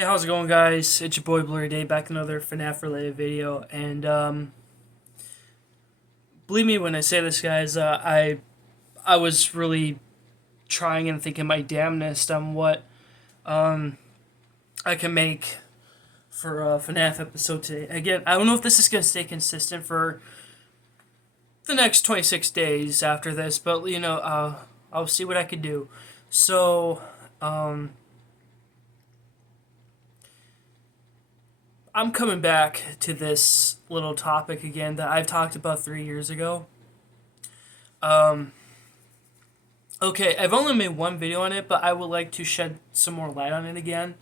Hey, how's it going, guys? It's your boy Blu-rayDave back in another FNAF related video, and believe me when I say this, guys. I was really trying and thinking my damnedest on what I can make for a FNAF episode today. Again, I don't know if this is gonna stay consistent for the next 26 days after this, but I'll see what I could do. So, um, I'm coming back to this little topic again that I've talked about 3 years ago. Um, okay, I've only made one video on it, but I would like to shed some more light on it again.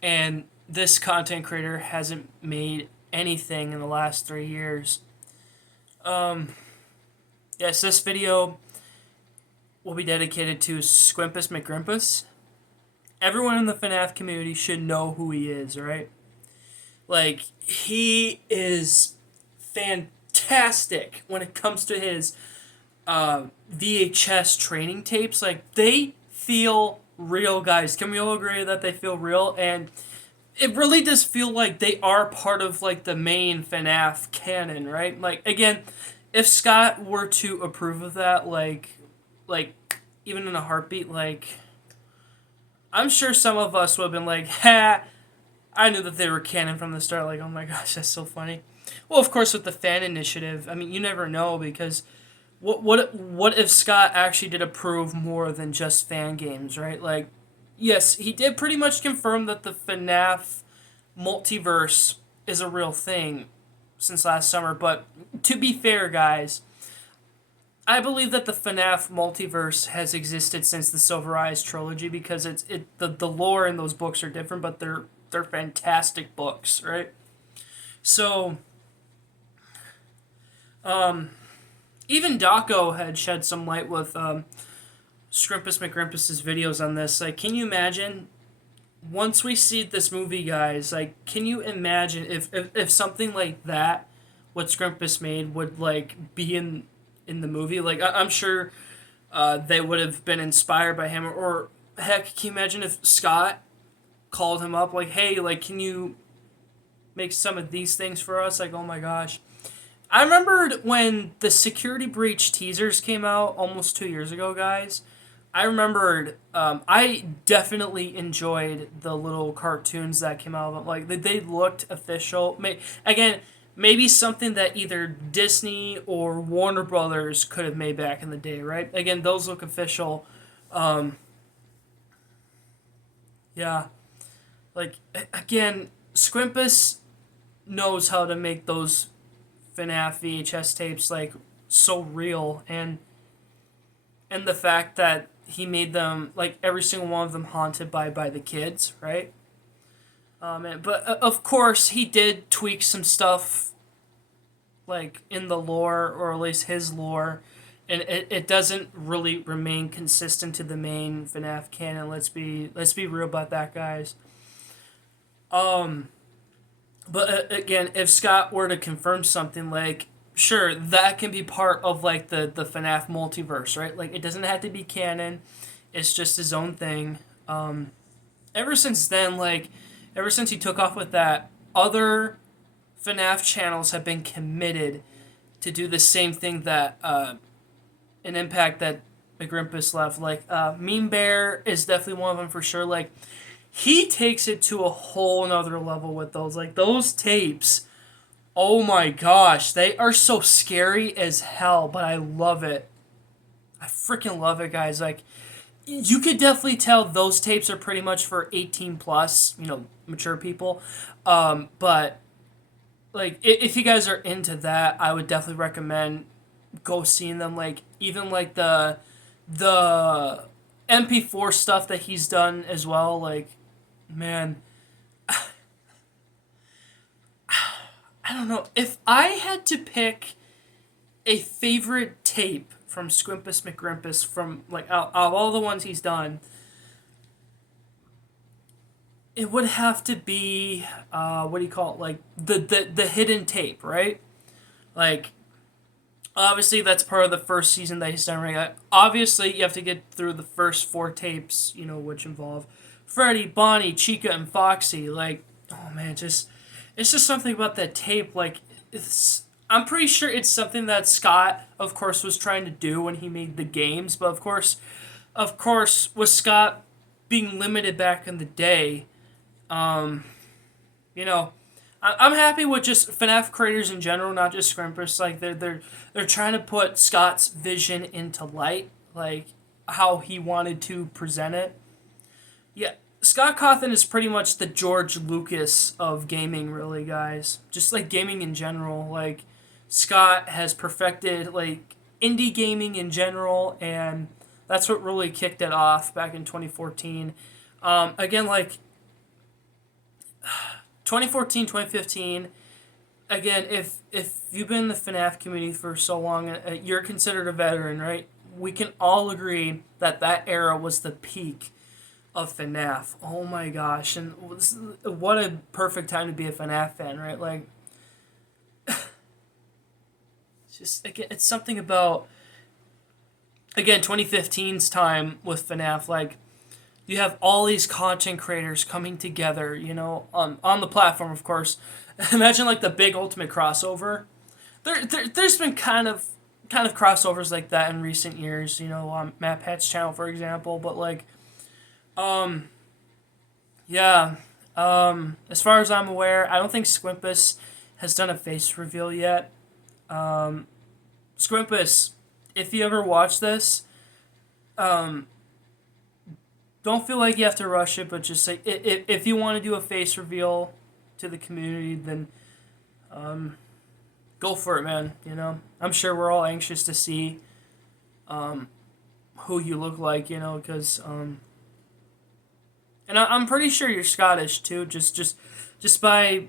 And this content creator hasn't made anything in the last 3 years. Um, yes, this video will be dedicated to Squimpus McGrimpus. Everyone in the FNAF community should know who he is, right? Like, he is fantastic when it comes to his VHS training tapes. Like, they feel real, guys. Can we all agree that they feel real? And it really does feel like they are part of, like, the main FNAF canon, right? Like, again, if Scott were to approve of that, like, even in a heartbeat, like, I'm sure some of us would have been like, ha, I knew that they were canon from the start. Like, oh my gosh, that's so funny. Well, of course, with the fan initiative, I mean, you never know because what if Scott actually did approve more than just fan games, right? Like, yes, he did pretty much confirm that the FNAF multiverse is a real thing since last summer. But to be fair, guys, I believe that the FNAF multiverse has existed since the Silver Eyes trilogy because the lore in those books are different, but they're fantastic books, right? So, even Daco had shed some light with Scrimpus McGrimpus's videos on this. Like, can you imagine once we see this movie, guys? Like, can you imagine if something like that, what Scrimpus made, would like be in the movie? Like, I'm sure they would have been inspired by him, or heck, can you imagine if Scott called him up like, hey, like, can you make some of these things for us? Like, oh my gosh. I remembered when the security breach teasers came out almost 2 years ago, guys. I remembered, I definitely enjoyed the little cartoons that came out of them. Like, they looked official. Again, maybe something that either Disney or Warner Brothers could have made back in the day, right? Again, those look official. Um, yeah. Like, again, Squimpus knows how to make those FNAF VHS tapes like so real, and the fact that he made them, like, every single one of them haunted by the kids, right? But of course he did tweak some stuff like in the lore, or at least his lore, and it doesn't really remain consistent to the main FNAF canon. Let's be real about that, guys. Um, But again, if Scott were to confirm something, like, sure, that can be part of like the FNAF multiverse, right? Like, it doesn't have to be canon. It's just his own thing. Ever since then, like, ever since he took off with that, other FNAF channels have been committed to do the same thing that an impact that McGrimpus left. Like, Meme Bear is definitely one of them for sure. Like, he takes it to a whole nother level with those. Like, those tapes, oh my gosh, they are so scary as hell, but I love it. I freaking love it, guys. Like, you could definitely tell those tapes are pretty much for 18 plus, mature people. But, like, if you guys are into that, I would definitely recommend go seeing them. Like, even like the MP4 stuff that he's done as well. Like, man, I don't know. If I had to pick a favorite tape from Squimpus McGrimpus, from like out of all the ones he's done, it would have to be what do you call it? Like the hidden tape, right? Like, obviously that's part of the first season that he's done, right? Obviously you have to get through the first four tapes, which involve Freddy, Bonnie, Chica, and Foxy. Like, oh man, just it's just something about that tape. Like, it's I'm pretty sure it's something that Scott, of course, was trying to do when he made the games. But of course, with Scott being limited back in the day, um, you know, I'm happy with just FNAF creators in general, not just Scrimpers. Like they're trying to put Scott's vision into light, like how he wanted to present it. Yeah, Scott Cawthon is pretty much the George Lucas of gaming, really, guys. Just like gaming in general. Like Scott has perfected like indie gaming in general, and that's what really kicked it off back in 2014. Again, like 2014, 2015. Again, if you've been in the FNAF community for so long, you're considered a veteran, right? We can all agree that that era was the peak of FNAF. Oh my gosh, and what a perfect time to be a FNAF fan, right? Like, it's just again, it's something about again 2015's time with FNAF. Like, you have all these content creators coming together, on the platform, of course. Imagine like the big ultimate crossover. There's been kind of crossovers like that in recent years, on Matt Pat's channel, for example. But like, um, yeah, as far as I'm aware, I don't think Squimpus has done a face reveal yet. Um, Squimpus, if you ever watch this, um, don't feel like you have to rush it, but just say if you want to do a face reveal to the community, then um, go for it, man. I'm sure we're all anxious to see um, who you look like, because and I'm pretty sure you're Scottish too. Just by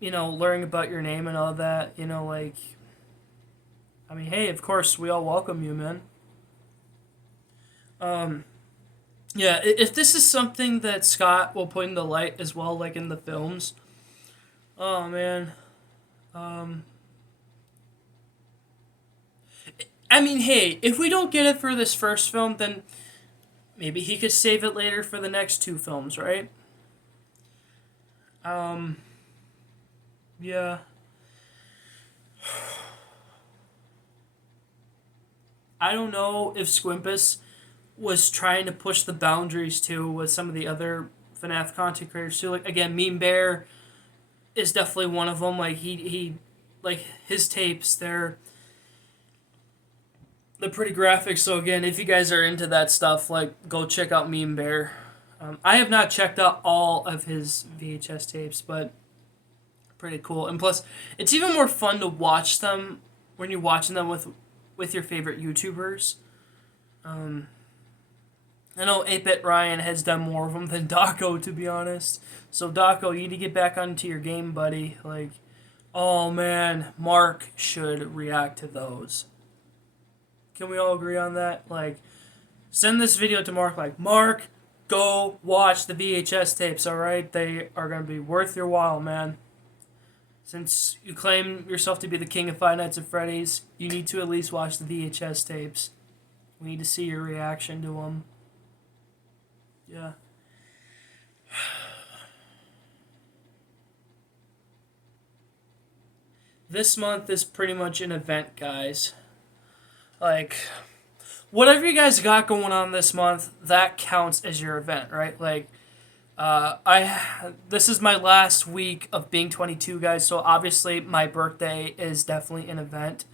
learning about your name and all that, like I mean, hey, of course we all welcome you, man. Um, yeah, if this is something that Scott will put in the light as well, like in the films, oh man. Um, I mean, hey, if we don't get it for this first film, then maybe he could save it later for the next two films, right? Um, yeah. I don't know if Squimpus was trying to push the boundaries too with some of the other FNAF content creators too. Like again, Meme Bear is definitely one of them. Like he like his tapes, they're pretty graphic. So again, if you guys are into that stuff, like go check out Meme Bear. I have not checked out all of his VHS tapes, but pretty cool. And plus, it's even more fun to watch them when you're watching them with your favorite YouTubers. Um, I know 8-Bit Ryan has done more of them than Daco, to be honest. So Daco, you need to get back onto your game, buddy. Like, oh man, Mark should react to those. Can we all agree on that? Like, send this video to Mark. Like, Mark, go watch the VHS tapes. All right, they are gonna be worth your while, man. Since you claim yourself to be the king of Five Nights at Freddy's, you need to at least watch the VHS tapes. We need to see your reaction to them. Yeah. This month is pretty much an event, guys. Like, whatever you guys got going on this month, that counts as your event, right? Like, this is my last week of being 22, guys. So obviously, my birthday is definitely an event.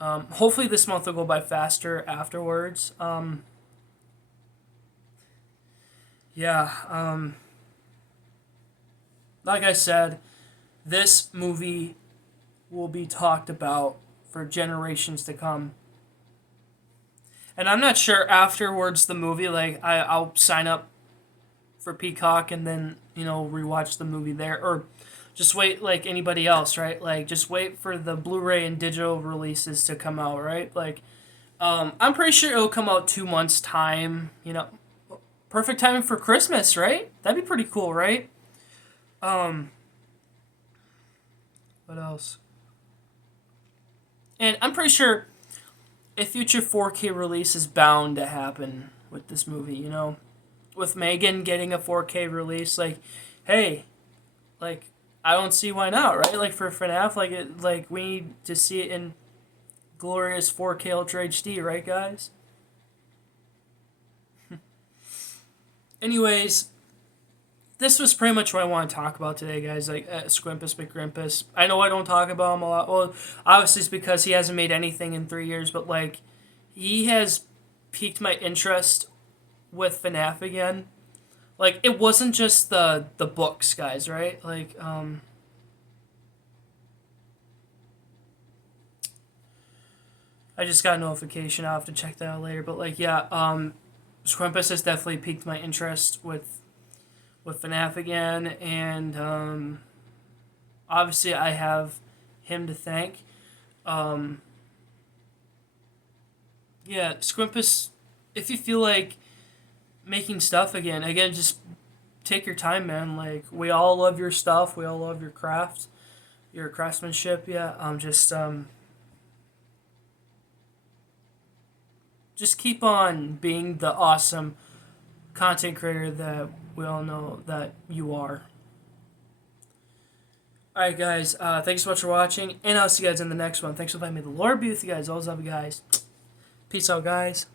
Hopefully, this month will go by faster afterwards. Yeah. Like I said, this movie will be talked about for generations to come. And I'm not sure afterwards the movie, like, I'll sign up for Peacock and then, rewatch the movie there. Or just wait like anybody else, right? Like, just wait for the Blu-ray and digital releases to come out, right? Like, I'm pretty sure it'll come out 2 months' time, Perfect timing for Christmas, right? That'd be pretty cool, right? Um, what else? And I'm pretty sure a future 4K release is bound to happen with this movie, with Megan getting a 4K release, like, hey, like, I don't see why not, right? Like, for FNAF, like we need to see it in glorious 4K Ultra HD, right, guys? Anyways, this was pretty much what I want to talk about today, guys. Like, Squimpus McGrimpus. I know I don't talk about him a lot. Well, obviously it's because he hasn't made anything in 3 years, but, like, he has piqued my interest with FNAF again. Like, it wasn't just the books, guys, right? Like, I just got a notification. I'll have to check that out later. But, like, yeah, Squimpus has definitely piqued my interest with FNAF again, and obviously I have him to thank. Um, yeah, Squimpus, if you feel like making stuff again, just take your time, man. Like, we all love your stuff, we all love your craft, your craftsmanship. Yeah, just keep on being the awesome content creator that we all know that you are. Alright, guys, thanks so much for watching, and I'll see you guys in the next one. Thanks for letting me. The Lord be with you guys. Always love you guys. Peace out, guys.